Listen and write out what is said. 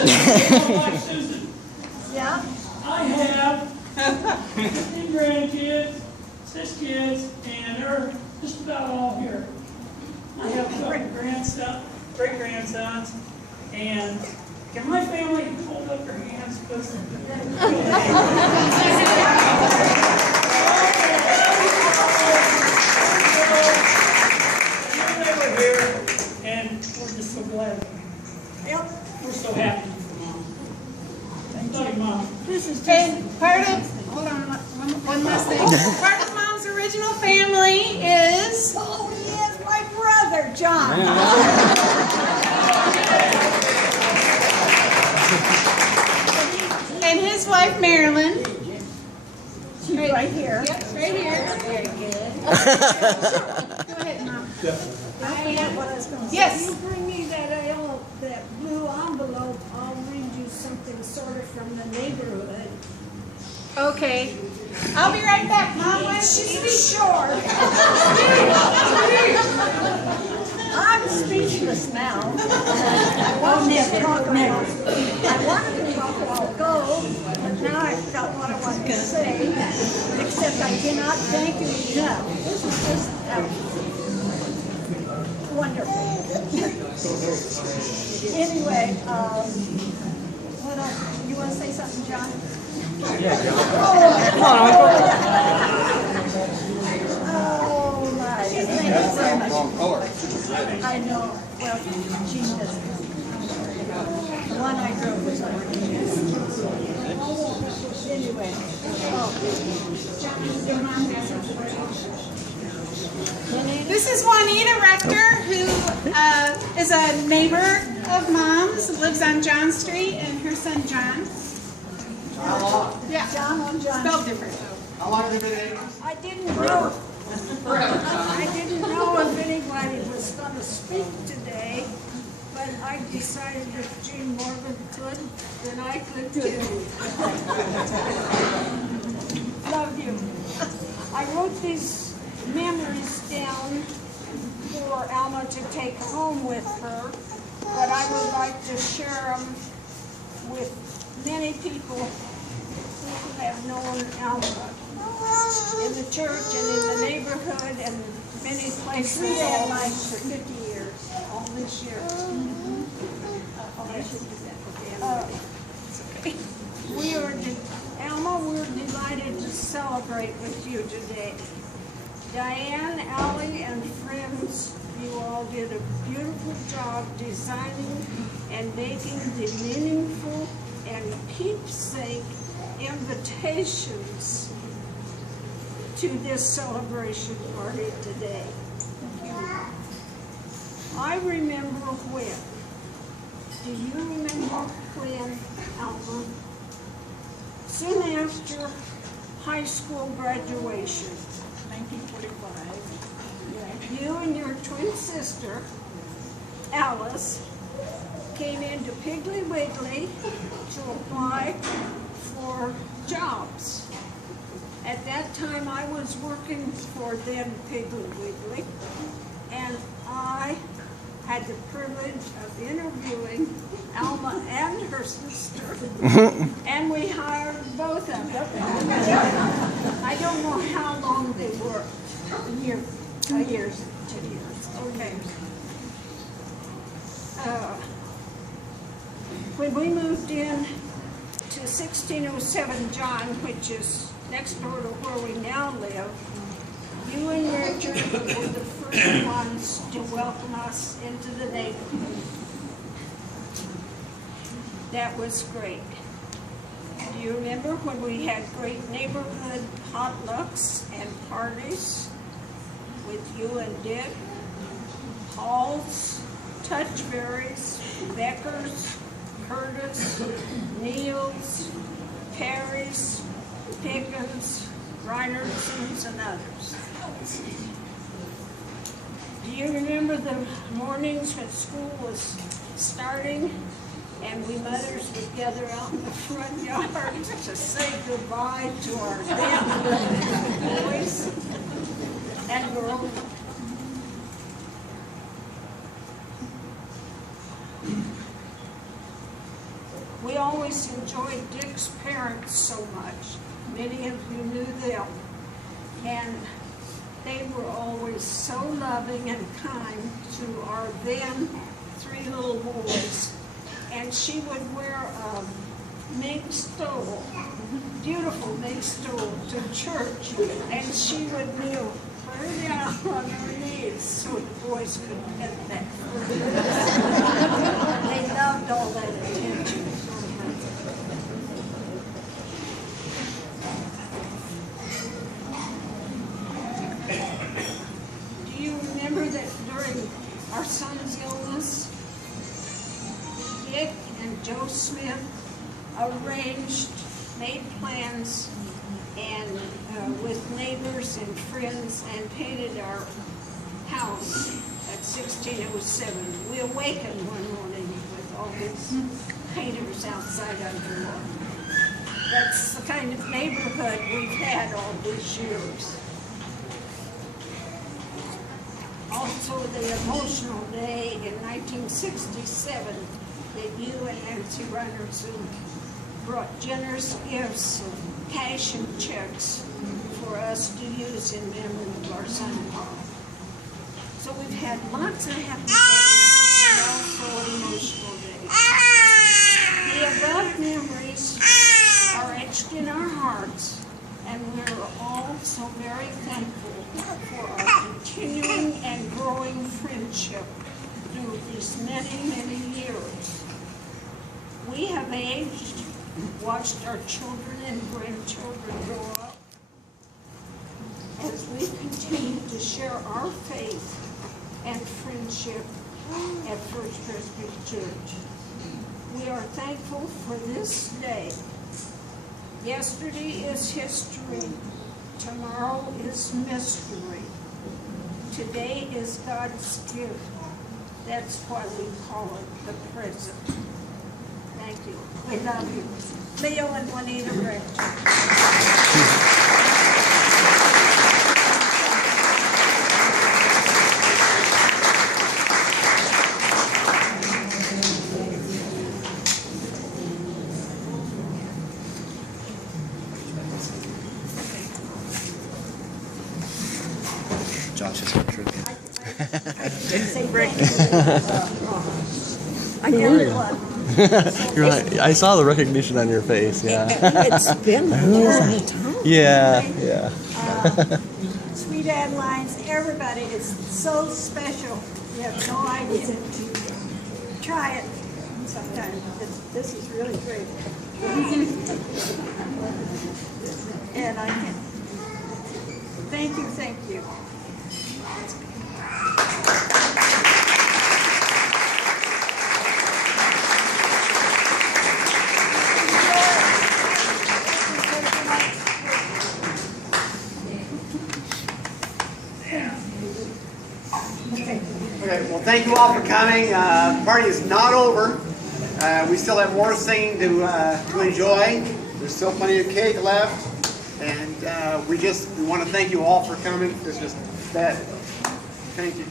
Like Susan, Yeah? I have 15 grandkids, 6 kids, and they're just about all here. I have great-grandsons, and can my family hold up their hands? Because they were here, and we're just so glad. Yep. We're so happy for Mom. Love you, Mom. This is And part of, hold on, one last thing. Part of Mom's original family is... Oh, he is my brother, John. And his wife, Marilyn. She's right here. Yep, right here. Very good. Go ahead, Mom. I forget what I was going to say. Yes. You bring me that blue envelope, I'll read you something sort of from the neighborhood. Okay. I'll be right back, Mom. Why don't you speak? It's short. I'm speechless now. I wanted to talk next. I wanted to talk a while ago, but now I forgot what I wanted to say, except I cannot thank you enough. This is just wonderful. Anyway, what else? You want to say something, John? Oh my, thank you very much. I know, well, Gene doesn't. The one I drove was already. Anyway, This is Juanita Rector, who is a neighbor of Mom's, lives on John Street, and her son John. Yeah, John on John. spelled different. How long have you been in? I didn't know. I didn't know if anybody was going to speak today, but I decided if Gene Morgan could, then I could too. Love you. I wrote these memories down for Alma to take home with her, but I would like to share them with many people who have known Alma in the church and in the neighborhood and many places. We had all mine for 50 years, all this year. Oh, I should do that at the end. Alma, we're delighted to celebrate with you today. Diane, Allie, and friends, you all did a beautiful job designing and making the meaningful and keepsake invitations to this celebration party today. I remember when. Do you remember when, Alma? Soon after high school graduation, 1945. you and your twin sister, Alice, came into Piggly Wiggly to apply for jobs. At that time, I was working for then Piggly Wiggly, and I had the privilege of interviewing Alma and her sister, and we hired both of them. I don't know how long they worked. A year, 2 years. Okay. When we moved in to 1607 John, which is next door to where we now live, you and Richard were the first ones to welcome us into the neighborhood. That was great. Do you remember when we had great neighborhood potlucks and parties with you and Dick? Halls, Touchberries, Beckers, Curtis, Neals, Perry's, Pickens, Reinertsons, and others. Do you remember the mornings when school was starting and we mothers would gather out in the front yard to say goodbye to our dead boys and girls? We always enjoyed Dick's parents so much. Many of you knew them. And they were always so loving and kind to our then 3 little boys. And she would wear a mink stole, beautiful mink stole, to church. And she would kneel clear down on her knees so the boys could get that. They loved all that attention. Do you remember that during our son's illness, Dick and Joe Smith made plans and with neighbors and friends and painted our house at 1607. We awakened one morning with all these painters outside our door. That's the kind of neighborhood we've had all these years. Also, the emotional day in 1967 that you and Nancy Reinertsen brought generous gifts of cash and checks for us to use in memory of our son-in-law. So we've had lots of happy days and also emotional days. The above memories are etched in our hearts, and we're all so very thankful for our continuing and growing friendship through these many, many years. We have aged, watched our children and grandchildren grow up as we continue to share our faith and friendship at First Presbyterian Church. We are thankful for this day. Yesterday is history. Tomorrow is mystery. Today is God's gift. That's why we call it the present. Thank you. We love you. Leo and Juanita Rector. Josh is picture again. I knew it. You're right. I saw the recognition on your face. Yeah. It's been a long time. Yeah. Yeah. Sweet Adelines, everybody is so special. You have no idea. Try it sometime. This is really great. And I can thank you, thank you. Okay, well, thank you all for coming. The party is not over. We still have more singing to enjoy. There's still plenty of cake left. And we want to thank you all for coming. It's just that. Thank you.